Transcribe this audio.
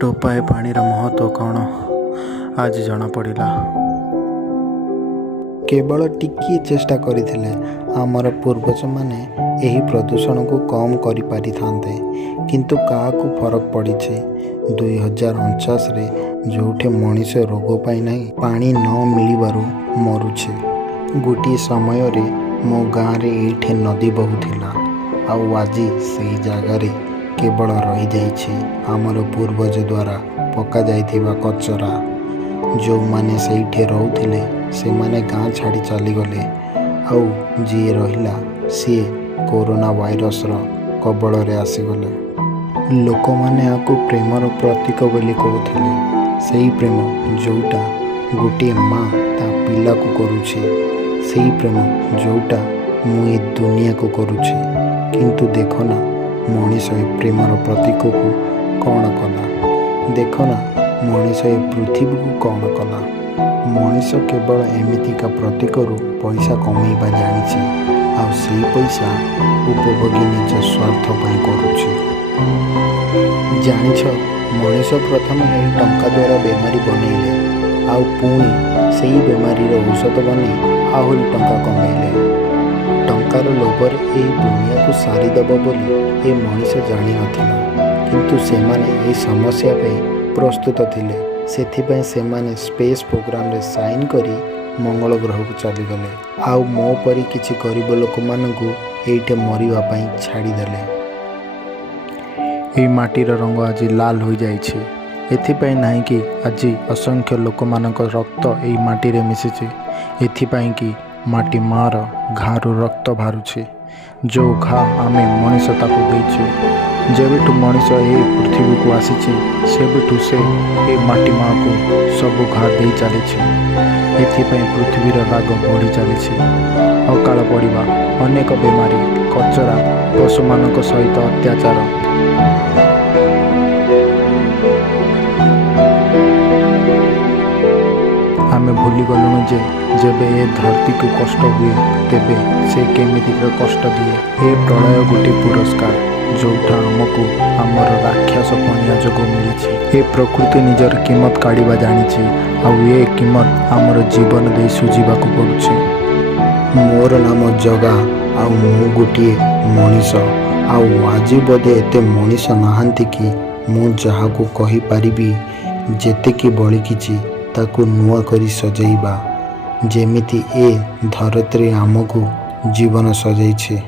टोपाए पानीर महत्व कौन आज जना पड़ा। केवल टिकिए चेष्टा करथिले आमर पूर्वज माने एही प्रदूषण को कम करि पारिथान्ते, किंतु काहाकू फरक पड़ी 2049 रे जोठे मनीष रोग पाई नहीं पानी न मिलिबारु मरुछे। गोटे समय रे मो गाँव रे एठे नदी बहुथिला आउ आजी सेही जगार केवल रही जाइछे आमर पूर्वज द्वारा पका जाइथिबा कचरा। जो माने सेठे रहउथिले से माने गाँ छाड़ी चलीगले आउ जी रहिला सी कोरोना वायरस रो कबल रे आसीगले। लोक माने आकु प्रेमर प्रतीक बोली कहउथिले, सेही प्रेम जोटा गोटे माँ ता पिला को करुछे, सेही प्रेम जोटा मु ए दुनिया को करुछे। किंतु देखो ना मनीष ए प्रेमर प्रतीक को कौन कला, देख ना मनीष ए पृथ्वी को कौन कला। मनीष केवल एमितिका प्रतीक पैसा कमेबा जानिछे आउ सेही पैसा उपभोगी निज स्वार्थ पाई करुछे। जानिछ मनीष प्रथम ए टंका द्वारा बेमारी बनैले आउ पुणी सेही बेमारी औषध बने आहुरी टंका कमेले। टंकार लोभर ए दुनिया को सारीदेव बोली ए मनीष जानी नथिला, किंतु सेमाने ए समस्या पे प्रस्तुत थिले। सेथिपाई सेमाने स्पेस प्रोग्राम रे साइन करी मंगल ग्रह को चलीगले आउ मो परी किछि गरीब लोक मानकु एइटे मरिबा पई छाड़ी देले। ए माटीर रंग आज लाल हो जाइछे, एथिपाई नाही कि आज असंख्य लोक मानक रक्त ए माटी रे मिसिछे, एथिपाई कि माटी मार घारु रक्त बाहरुछे। जो घा आमे मनीष ताकू देइछु, जेबेठू मनीष ए पृथ्वी को आसीछि सेबेठू से ए माटी माँ को सब घा दे चलीछे। एथिपाई पृथ्वीर राग बढ़ी चलीछे। अकाल पड़िबा, अनेक बेमारी, कचरा, पशु मानक सहित अत्याचार। आमे भूली गलुनु जे जेबे ए धरती को कष्ट हुए तेबे से केमिति कष्ट दिए। ए प्रलय गोटे पुरस्कार जोटा आमको आमर राक्षस पणिया जोग मिली। ए प्रकृति निजर कीमत काढ़ा जानी आउ ए कीमत आमर जीवन दे सुझा पड़ुछे। मोर नाम जगा आउ मु गोटे मनीष आउ आज बोधे एते मनीष नहांती कि मु जहा को कहि परिबी जेते कि बळी किछि ताकू नुआ करी सजैबा जेमिति ए धरती आमको जीवन सजैछे।